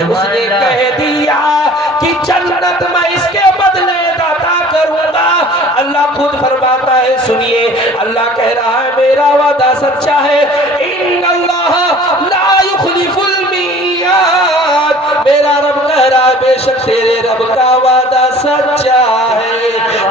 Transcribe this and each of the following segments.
اس نے کہہ دیا کہ جنت میں اس کے بدلے عطا کروں گا۔ اللہ خود فرماتا ہے، سنیے، اللہ کہہ رہا ہے میرا وعدہ سچا ہے، ان اللہ لا یخلف المیعاد، میرا رب کہہ رہا ہے بے شک تیرے رب کا وعدہ سچا ہے،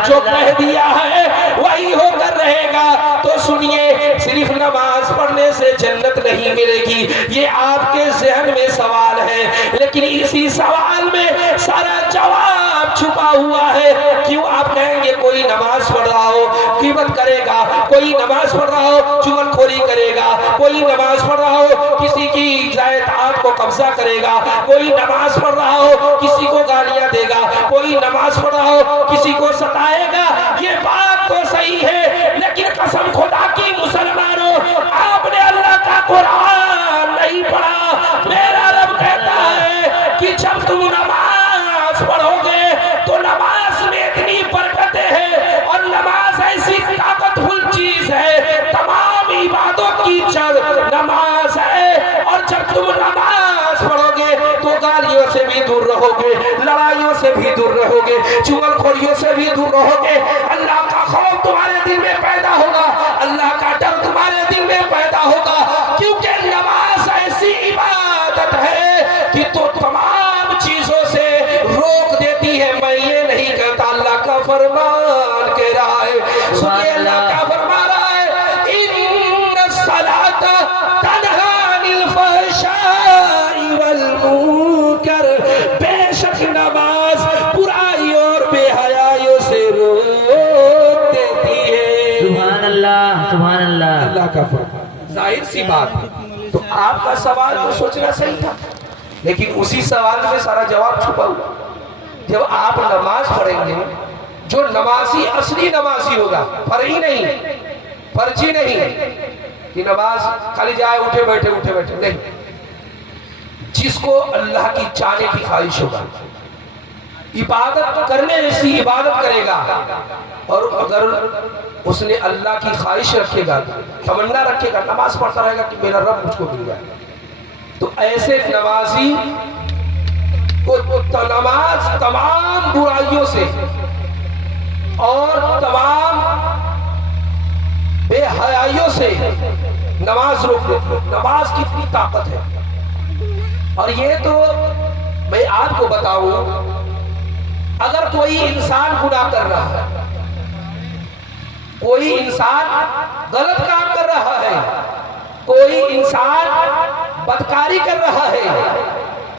جو کہہ دیا ہے وہی ہو کر رہے گا۔ تو سنیے، صرف نماز پڑھنے سے جنت نہیں ملے گی، یہ آپ کے ذہن میں سوال ہے، لیکن اسی سوال میں سارا جواب چھپا ہوا ہے۔ کیوں آپ کہیں گے کوئی نماز پڑھ رہا ہو غیبت کرے گا، کوئی نماز پڑھ رہا ہو چغل خوری کرے گا، کوئی نماز پڑھ رہا ہو کسی کی جائیداد کو قبضہ کرے گا، کوئی نماز پڑھ رہا ہو کسی کو گالیاں دے گا، کوئی نماز پڑھ رہا ہو کسی کو ستائے گا، یہ بات تو صحیح ہے، لیکن قسم خدا کی مسلمانوں، آپ نے اللہ کا قرآن نہیں پڑھا۔ میرا رب کہتا ہے کہ جب تم نماز پڑھو گے تو نماز میں اتنی برکتیں ہیں، اور نماز ایسی طاقتفل چیز ہے، تمام عبادوں کی جڑ نماز ہے، اور جب تم نماز پڑھو گے تو گالیوں سے بھی دور رہو گے، لڑائیوں سے بھی دور رہو گے، چغل خوریوں سے بھی دور رہو گے، اللہ کا خوف تمہارے دل میں پیدا ہوگا، اللہ کا ڈر تمہارے دل میں پیدا ہوگا، کیونکہ نماز ایسی عبادت ہے کہ تو تمام چیزوں سے روک دیتی ہے۔ میں یہ نہیں کہتا، اللہ کا فرمان کہہ رہا ہے، سنیے اللہ کا فرما رہا ہے، ان الصلاۃ تنہی عن الفحشاء والمنکر، بے شک نماز برائی اور بے حیائیوں سے روک دیتی ہے۔ سبحان اللہ، سبحان اللہ۔ اللہ کا فرمان، ظاہر سی بات ہے۔ تو آپ کا سوال تو سوچنا صحیح تھا، لیکن اسی سوال میں سارا جواب چھپا ہوا۔ جب آپ نماز پڑھیں گے، جو نمازی اصلی نمازی ہوگا، فرعی نہیں، فرضی نہیں کہ نماز خالی جائے اٹھے بیٹھے نہیں، جس کو اللہ کی چاہنے کی خواہش ہوگا، عبادت کرنے جیسی عبادت کرے گا، اور اگر اس نے اللہ کی خواہش رکھے گا، تمنا رکھے گا، نماز پڑھتا رہے گا کہ میرا رب مجھ کو مل جائے، تو ایسے نمازی کو نماز تمام برائیوں سے اور تمام بے حیائیوں سے نماز روک دیتی ہے۔ نماز کتنی طاقت ہے، اور یہ تو میں آپ کو بتاؤں، اگر کوئی انسان گناہ کر رہا ہے، کوئی انسان غلط کام کر رہا ہے، کوئی انسان بدکاری کر رہا ہے،